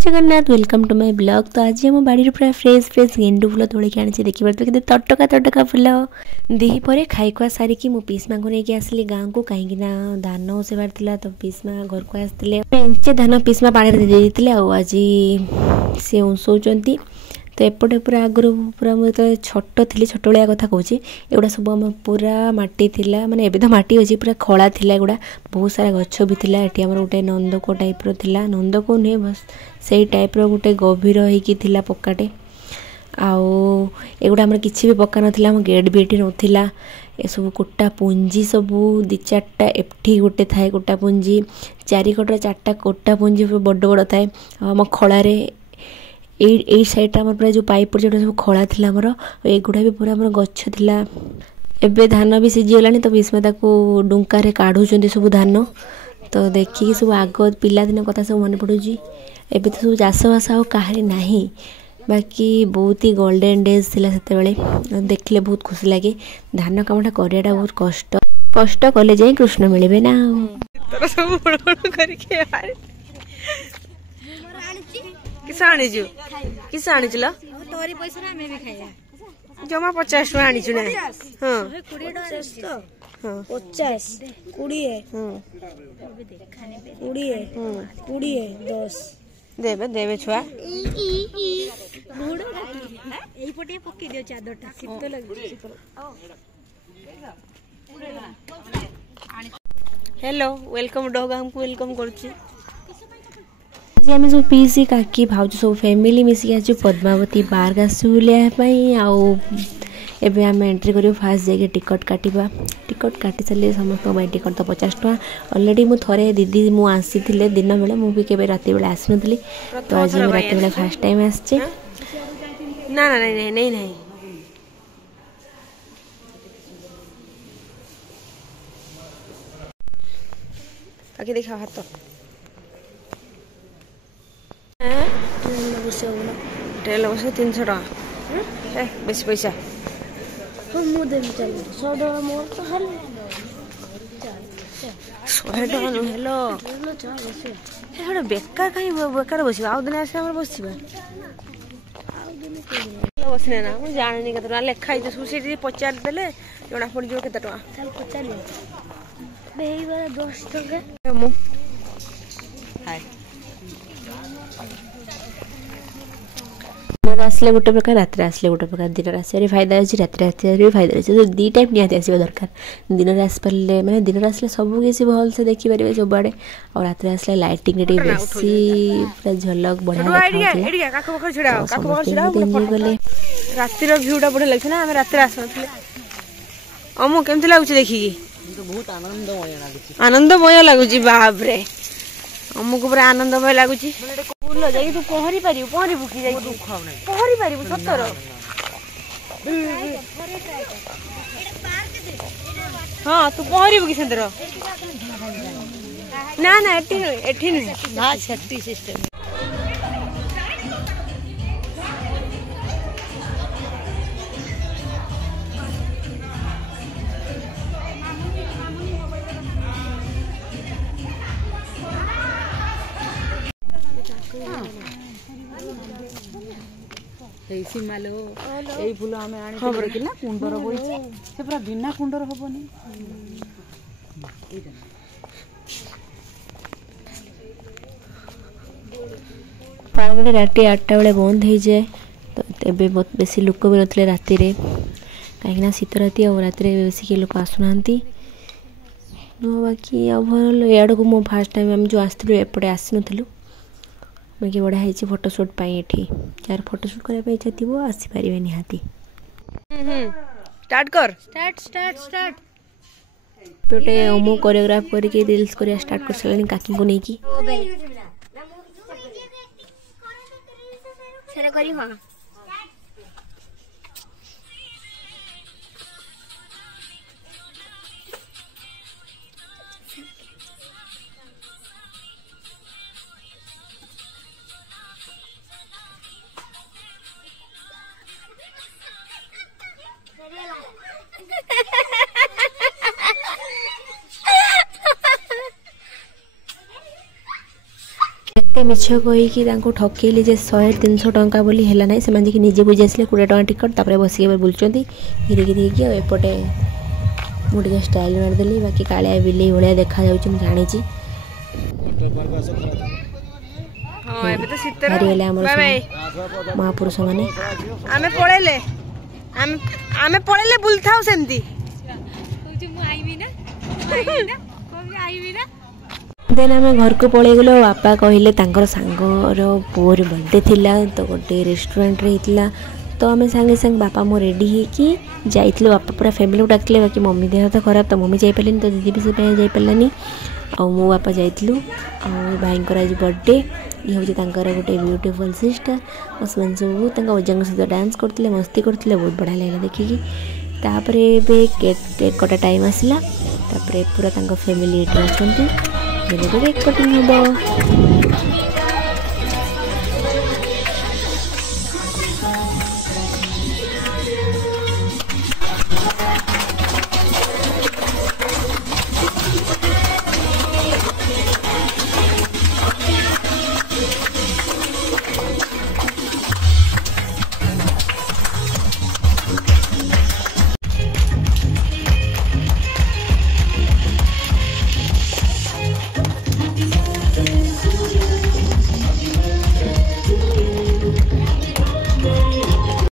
Jagannath welcome to my blog. तो आज हम बाड़ी पूरा फ्रेश फ्रेश गेंडु फुल तोलिक आनी देखिए कि तटका तटका फुल दीपर खाई खुआ सारिकी मो पीसमा को लेकिन आसली गाँव को कहीं धान ओसबार था। तो पीसमा घर को आसते इंचे धान पीसमा पानी देते आज सी ओसौंट। तो एपटे पूरा आगु पूरा मुझे छोट थी छोट बलिया कथा कहूँ एगुड़ा सब आम पूरा मटी थिला माने एबे तो मटी अच्छी पूरा खड़ा थिला एगुड़ा बहुत सारा गछ भी थिला। एटी हमर गोटे नंदको टाइप रो थिला नंदको नुहे बस से टाइप रो गोटे गभीर होइकी थिला पक्काटे आउ एगुड़ा हमर किछि भी पक्का नथिला हम गेट भी एटी नथिला। ए सब कोटा पुंजी सब दी चारटा एठी गोटे थाए कोटा पुंजी चारिकटर चारटा कोटा पुंजी बड़ बड़ थाए आम खड़ारे यही साइड आम पूरा जो पाइप जो सब खड़ा थी आमर एगुड़ा भी पूरा गछ थिला। एबे धान भी सीझीगला तो भीष्मा डुंकार काढ़ुं सब धान। तो देखिए सब आग पिलादिन कथा सब मन पड़ू। एबे तो सब चाषबास आ कहारी नहीं बाकी बहुत ही गोल्डन डेज थिला सेतेबेले देखले बहुत खुशी लगे। धान कामटा करियाटा बहुत कष्ट कष्ट कले जाई कृष्ण मिलबे ना। किस आनीचु किस आनीचु ल तोरी पैसा रे भी खाइया जमा 50 टका आनीचु ना। हां 20 टका हां 50 20 हां 20 20 10 देबे देबे छुआ बुड़ एई पटे पक्की दियो चादरटा शीत लागु हेलो वेलकम डॉग हमको वेलकम करछि। आज आम सब पीसी काकी भाज सब फैमिली मिसिक आज पद्मावती पार्क आसुलियापाई आउ एबे आम एंट्री करूँ फास्ट जाके टिकट काटिबा। टिकट काटी सारे समस्त टिकट तो 50 टका अलरेडी मु थरे दीदी मु आसी दिन बेले मु भी केबे राति बेले आसी नथली। तो आज हम राति बेले फर्स्ट टाइम आछे ना ना नहीं नहीं नहीं आगे देखा हाथ तो ट्रेन बस 300 टका बेस पैसा हेलो 100 बेकार कहीं बेकार बस आउ दिन आस बस बसने ना मुझे जानी के लेखाई सब पचार देले जना पड़ जो केते टका 10 टका मु हाय आसले गोटे प्रकार रात आसले गोटे प्रकार दिन आसवे फायदा अच्छी रात आसवे भी फायदा अच्छे। तो दी टाइम निहाती आसवा दरकार दिन आसपारे मैंने दिन आसले सब किसी भल से देखिपारे सब आड़े और रात आसले लाइटिंग बेसी पूरा झलक बढ़िया गले रातिर भ्यूटा बढ़िया लगे ना। रात आमको केमती लगुच देखिकी बहुत आनंदमय लगुच बाप रे आमको पूरा आनंदमय लगुच। फुल जाई तू पहरी पारिबु पहरिबु कि जाई पहरी पारिबु सतर हां तू पहरिबु कि सेंटर ना ना एठी ना छत्ती सिस्टम सीमालो एई फूल आमे आनी खबर कि ना कुंडर बोई से पूरा बिना कुंडर होबनी पार्क राति 8टा बेले बंद हो जाए। तो एबे बहुत बेसी लोक भी नथिले राति रे कहीं शीत राति और राति रे बेसी के लोक आसुना बाकी ओवरऑल याड को मो फर्स्ट टाइम हम जो आसथिलु एपटे आसी नथिलु बाकी बढ़िया है फोटोशूट ये यार फोटोशूट करने इच्छा थी आसीपारे निहाती स्टार्ट कर स्टार्ट गोटे ओमो कोरियोग्राफ करके रील्स करिया स्टार्ट कर सलानी काकी को नेकी सेरे करी हां मिछ कहीकि ठकेली जे 100-300 टंका बोली है ना से निजे बुझी आसे 20 टंका टिकट तापर बसिक बुलूँ गिरी गिरी एपटे मुझे स्टाइल मारिदेली बाकी कालिया बिलेई भाया देखा जानी महापुरुष मैंने आमे पळेले बुलथाउ सेमती देन आम घर को पलि गलो बापा कहले सांगर पुअर बर्थडे थिला तो गोटे रेस्टोरेंट रे हितला तो आम सांगे सांगे बापा मो रेडी होकि जाइए बापा पूरा फैमिली को डाकले बाकी मम्मी देह तो खराब तो मम्मी जापारे तो दीदी भी से जापारानी आ मो बापा जाइलु भाई आज बर्थडे ये हूँ गोटे ब्यूटीफुल सिस्टर उसमें सब ओजांग सहित डांस करते मस्ती करते बहुत बढ़िया लगे देखिकी तापर केक कटा टाइम आसला पूरा फैमिली ये केक कटिंग हम।